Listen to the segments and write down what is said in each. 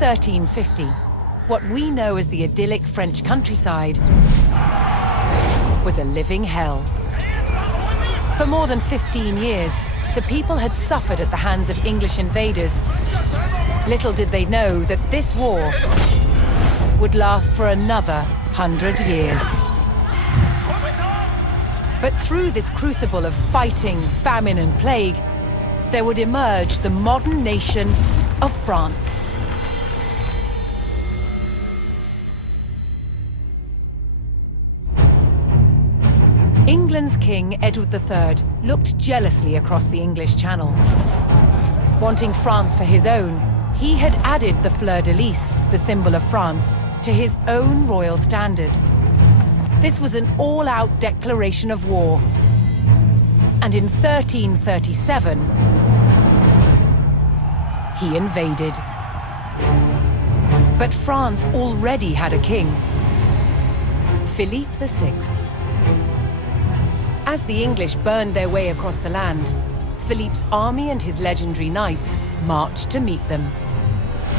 1350, what we know as the idyllic French countryside was a living hell. For more than 15 years, the people had suffered at the hands of English invaders. Little did they know that this war would last for another 100 years. But through this crucible of fighting, famine and plague, there would emerge the modern nation of France. England's King Edward III looked jealously across the English Channel. Wanting France for his own, he had added the fleur-de-lis, the symbol of France, to his own royal standard. This was an all-out declaration of war. And in 1337, he invaded. But France already had a king, Philippe VI. As the English burned their way across the land, Philippe's army and his legendary knights marched to meet them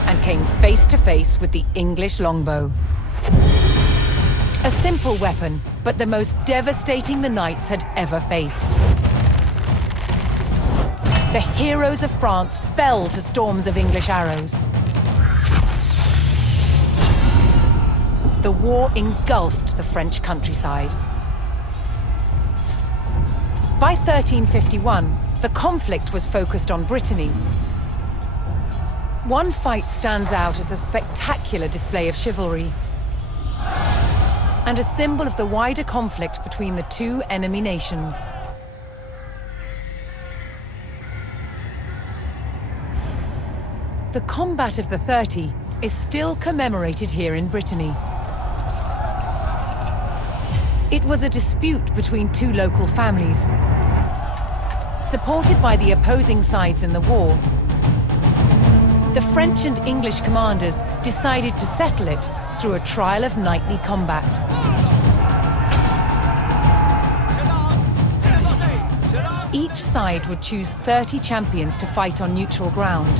and came face to face with the English longbow. A simple weapon, but the most devastating the knights had ever faced. The heroes of France fell to storms of English arrows. The war engulfed the French countryside. By 1351, the conflict was focused on Brittany. One fight stands out as a spectacular display of chivalry and a symbol of the wider conflict between the two enemy nations. The Combat of the 30 is still commemorated here in Brittany. It was a dispute between two local families. Supported by the opposing sides in the war, the French and English commanders decided to settle it through a trial of knightly combat. Each side would choose 30 champions to fight on neutral ground.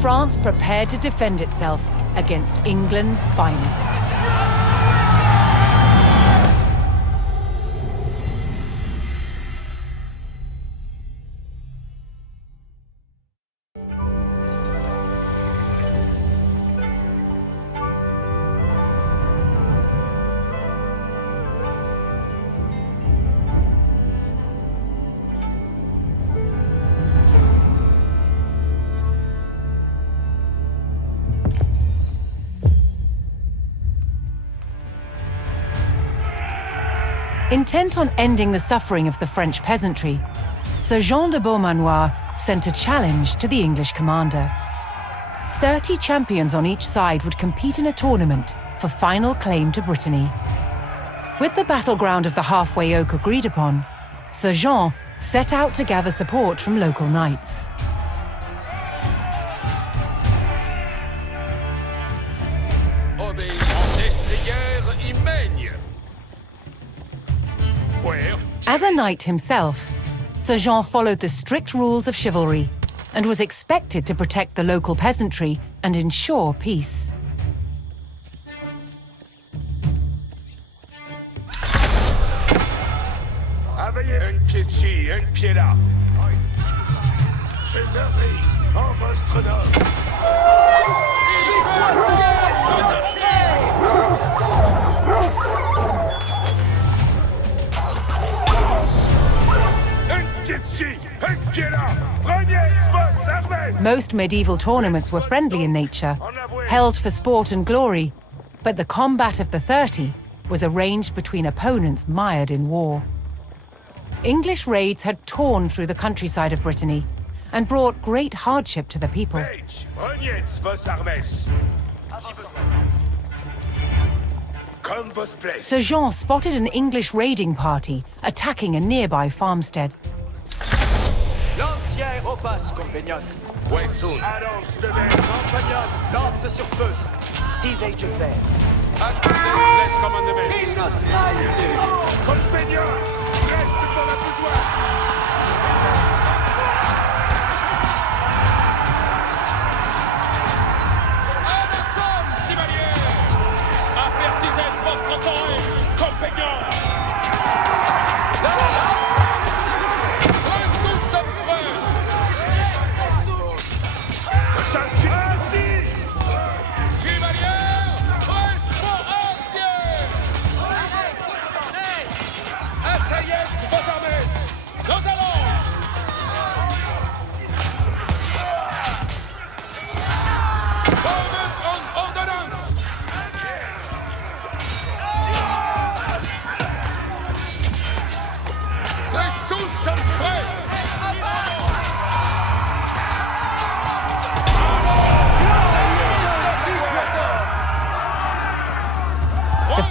France prepared to defend itself against England's finest. Intent on ending the suffering of the French peasantry, Sir Jean de Beaumanoir sent a challenge to the English commander. 30 champions on each side would compete in a tournament for final claim to Brittany. With the battleground of the halfway oak agreed upon, Sir Jean set out to gather support from local knights. As a knight himself, Sir Jean followed the strict rules of chivalry and was expected to protect the local peasantry and ensure peace. Un pied ci, un pied là. Je meurtrise en votre nom. Most medieval tournaments were friendly in nature, held for sport and glory, but the Combat of the 30 was arranged between opponents mired in war. English raids had torn through the countryside of Brittany and brought great hardship to the people. Sir Jean spotted an English raiding party attacking a nearby farmstead. Lancière au pas, compagnon. Poisson. Annonce de mer. Compagnon, lance sur feu. Siege de fer. Let's commandement. Compagnon, reste pour la besoin.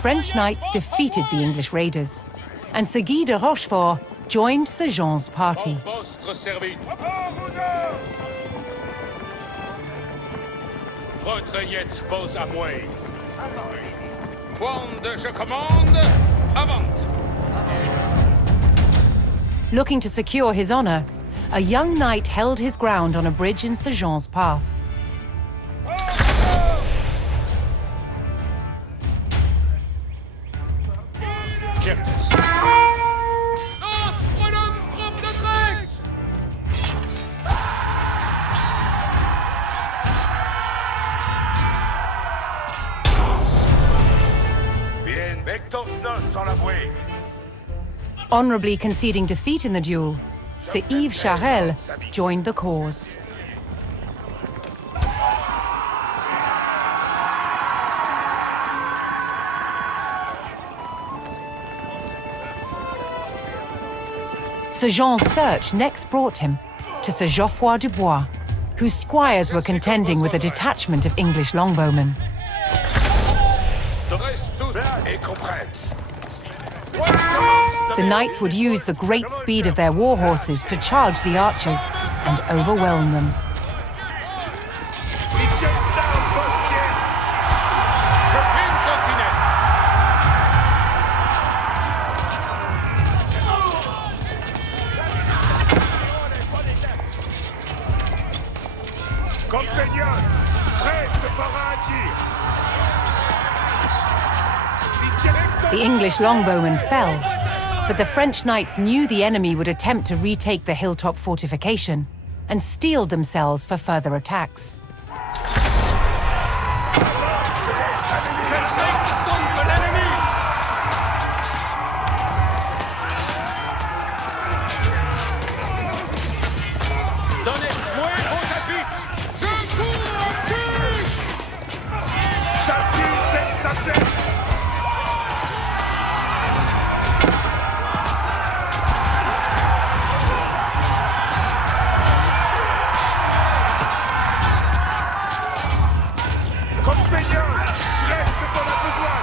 French knights defeated the English raiders, and Sir Guy de Rochefort joined Sir Jean's party. Votre service. Retrayez vos amouets. Quand je commande, avant. Looking to secure his honor, a young knight held his ground on a bridge in Sir Jean's path. Certes. Nos prenons troupes de traite! Bien, Vector's Nos en la bouée. Honorably conceding defeat in the duel, Sir Yves Charel joined the cause. Sir Jean's search next brought him to Sir Geoffroy Dubois, whose squires were contending with a detachment of English longbowmen. Et compresse. The knights would use the great speed of their war horses to charge the archers and overwhelm them. Il tient down Postier. Je prime continent. Compagnon, reste par un tir. The English longbowmen fell, but the French knights knew the enemy would attempt to retake the hilltop fortification and steeled themselves for further attacks. Donnez-moi vos habits. Je cours au-dessus. Chaskin, c'est sa tête. Compagnon, reste pour la besoin.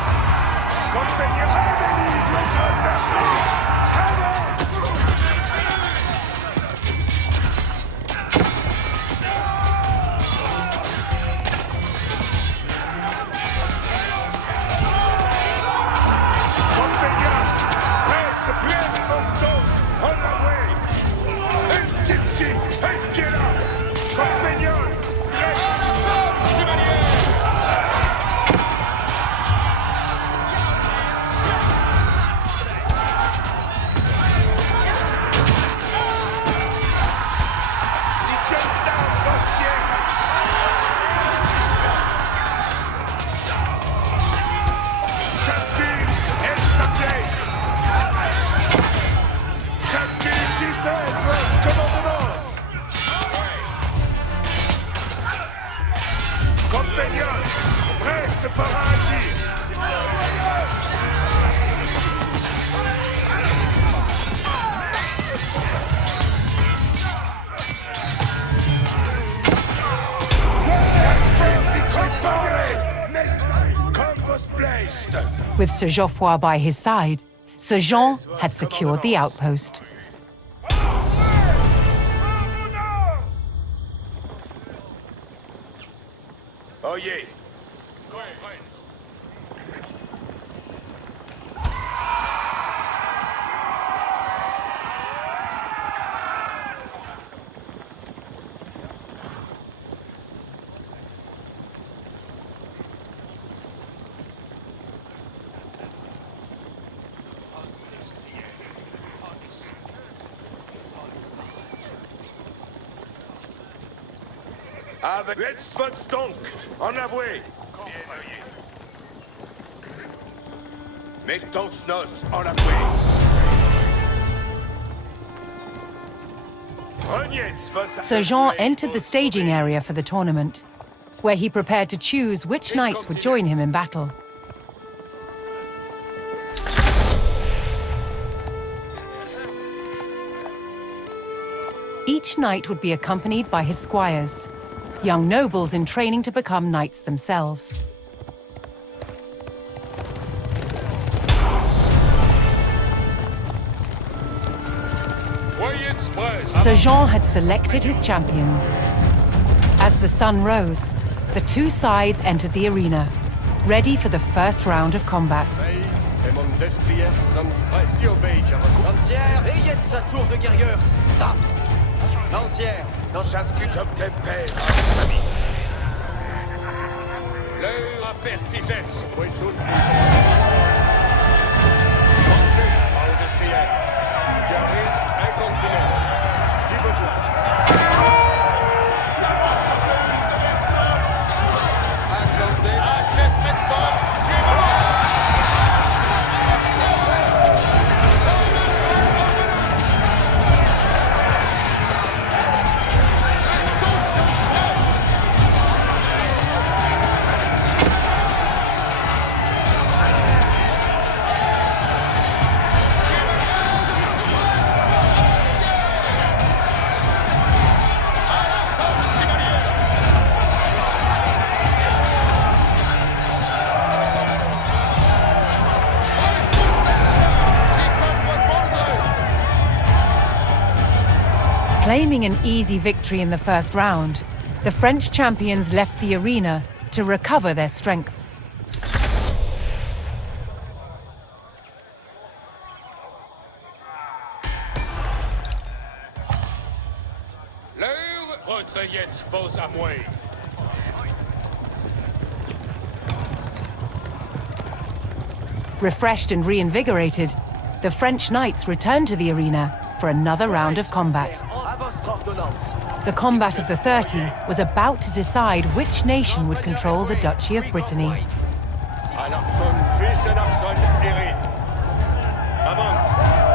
Compagnon, ennemi, le Compagnon, reste bien costaud, on la way. Un gypsy, un killer. Compagnon, reste. Chevalier. Il tient down Postier. Chaskin, elle s'appelait. Chaskin, s'y fait, votre commandement. Compagnon, reste par un tir. Chaskin, s'y préparez, mais comme was placed. With Sir Geoffroy by his side, Sir Jean had secured the outpost. Oyez. Avec Let's donc, en avoué. Vector's Nos en avoué. Sir Jean entered the staging area for the tournament, where he prepared to choose which knights would join him in battle. Each knight would be accompanied by his squires, young nobles in training to become knights themselves. Sir Jean had selected his champions. As the sun rose, the two sides entered the arena, ready for the first round of combat. Lancière, ayez sa tour de guerriers, ça. Lancière, dans chacune. L'heure apertisets. J'arrive incontinent. J'ai besoin. Attendez. Adjustment boss. J'ai Claiming an easy victory in the first round, the French champions left the arena to recover their strength. l'heure retrayets vos amouilles. Refreshed and reinvigorated, the French knights returned to the arena for another round of combat. À votre ordonnance. The combat of the 30 was about to decide which nation would control the Duchy of Brittany. Alarson, fils Alarson, hérite. Avant.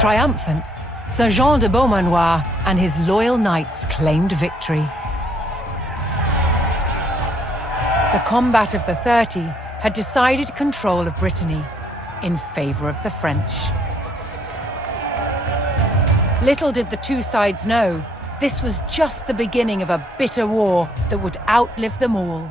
Triumphant, Sir Jean de Beaumanoir and his loyal knights claimed victory. The combat of the 30 had decided control of Brittany in favor of the French. Little did the two sides know, this was just the beginning of a bitter war that would outlive them all.